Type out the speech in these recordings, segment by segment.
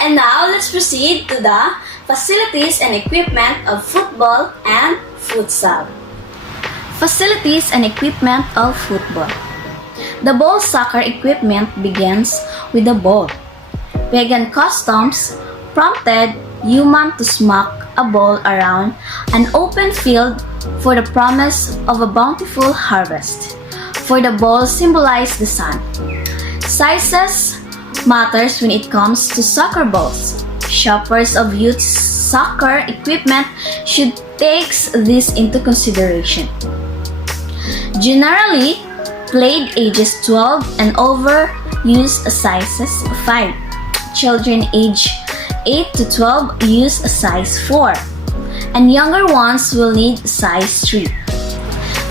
And now let's proceed to the facilities and equipment of football and futsal. Facilities and equipment of football. The ball soccer equipment begins with the ball. Pagan customs prompted humans to smack a ball around an open field for the promise of a bountiful harvest. For the ball symbolized the sun. Sizes matters when it comes to soccer balls. Shoppers of youth soccer equipment should take this into consideration. Generally, played ages 12 and over use sizes 5. Children age 8 to 12 use a size 4. And younger ones will need size 3.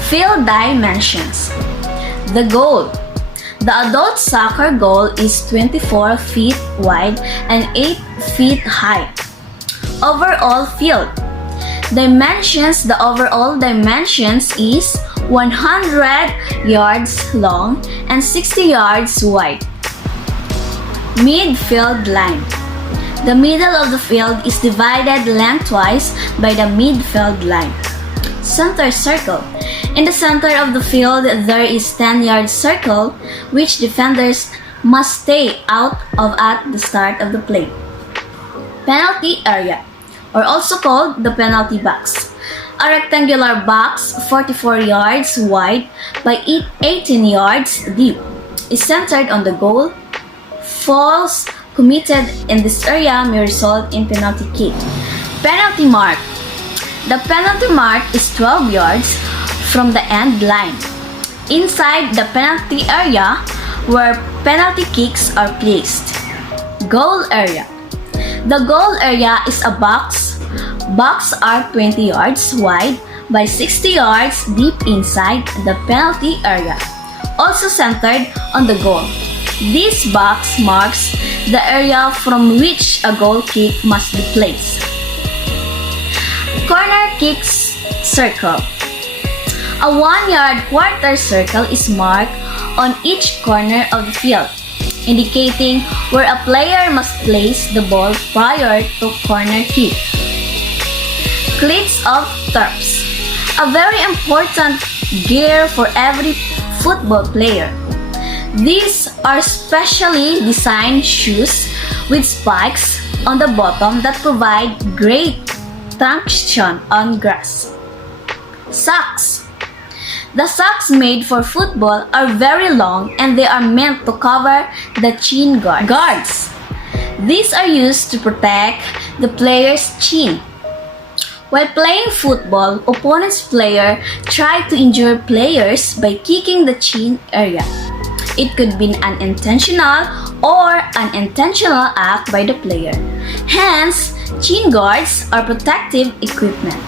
Field dimensions. The goal. The adult soccer goal is 24 feet wide and 8 feet high. Overall field. Dimensions. The overall dimensions is 100 yards long and 60 yards wide. Midfield line. The middle of the field is divided lengthwise by the midfield line. Center circle. In the center of the field, there is 10-yard circle which defenders must stay out of at the start of the play. Penalty area, or also called the penalty box. A rectangular box 44 yards wide by 18 yards deep is centered on the goal. Fouls committed in this area may result in penalty kick. Penalty mark. The penalty mark is 12 yards from the end line, inside the penalty area where penalty kicks are placed. Goal area. The goal area is a box. Box are 20 yards wide by 60 yards deep inside the penalty area, also centered on the goal. This box marks the area from which a goal kick must be placed. Corner kicks circle. A 1-yard quarter circle is marked on each corner of the field, indicating where a player must place the ball prior to corner kick. Cleats of turfs. A very important gear for every football player. These are specially designed shoes with spikes on the bottom that provide great traction on grass. Socks. The socks made for football are very long and they are meant to cover the chin guards. These are used to protect the player's chin. While playing football, opponent's player try to injure players by kicking the chin area. It could be an intentional or unintentional act by the player. Hence, chin guards are protective equipment.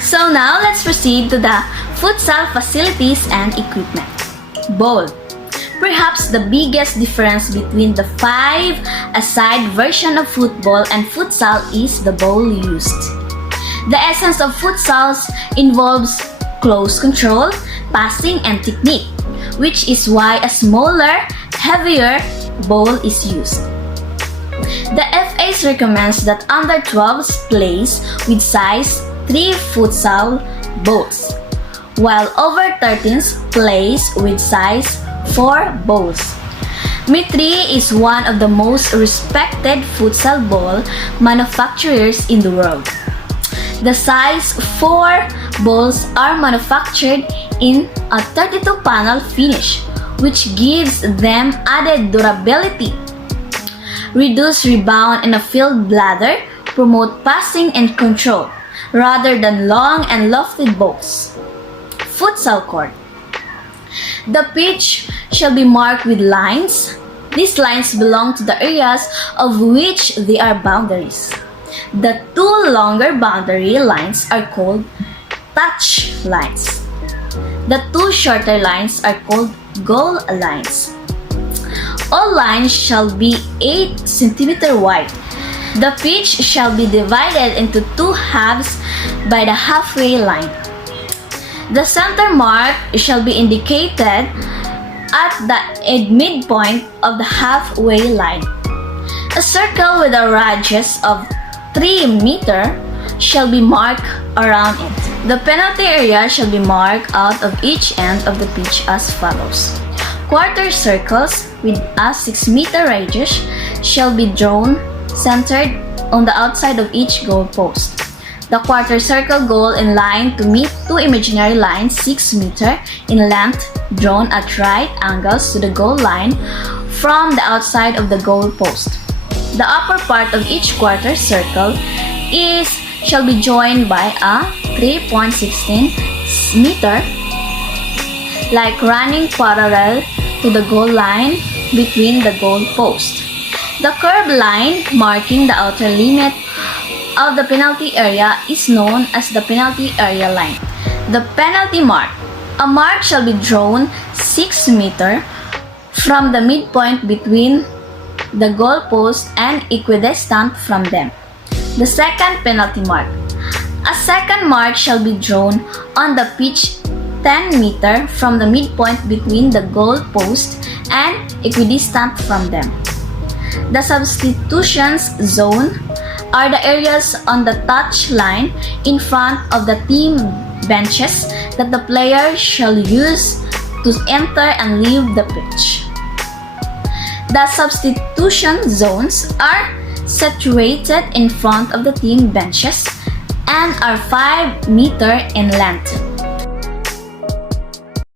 So now let's proceed to the futsal facilities and equipment. Ball. Perhaps the biggest difference between the 5-a-side version of football and futsal is the ball used. The essence of futsals involves close control, passing, and technique, which is why a smaller, heavier ball is used. The FA recommends that under 12s plays with size 3 futsal balls, while over 13s plays with size 4 balls. Mi3 is one of the most respected futsal ball manufacturers in the world. The size 4 balls are manufactured in a 32-panel finish, which gives them added durability. Reduce rebound in a field bladder, promote passing and control, rather than long and lofty balls. Futsal court. The pitch shall be marked with lines. These lines belong to the areas of which they are boundaries. The 2 longer boundary lines are called touch lines. The 2 shorter lines are called goal lines. All lines shall be 8 cm wide. The pitch shall be divided into 2 halves by the halfway line. The center mark shall be indicated at the midpoint of the halfway line. A circle with a radius of 3 meters shall be marked around it. The penalty area shall be marked out of each end of the pitch as follows. Quarter circles with a 6-meter radius shall be drawn centered on the outside of each goal post. The quarter circle goal in line to meet two imaginary lines 6 meters in length drawn at right angles to the goal line from the outside of the goal post. The upper part of each quarter circle shall be joined by a 3.16 meter like running parallel to the goal line between the goal post. The curved line marking the outer limit of the penalty area is known as the penalty area line. The penalty mark. A mark shall be drawn 6 meters from the midpoint between the goal post and equidistant from them. The second penalty mark. A second mark shall be drawn on the pitch 10 meters from the midpoint between the goal post and equidistant from them. The substitutions zone are the areas on the touch line in front of the team benches that the player shall use to enter and leave the pitch. The substitution zones are situated in front of the team benches and are 5 meters in length.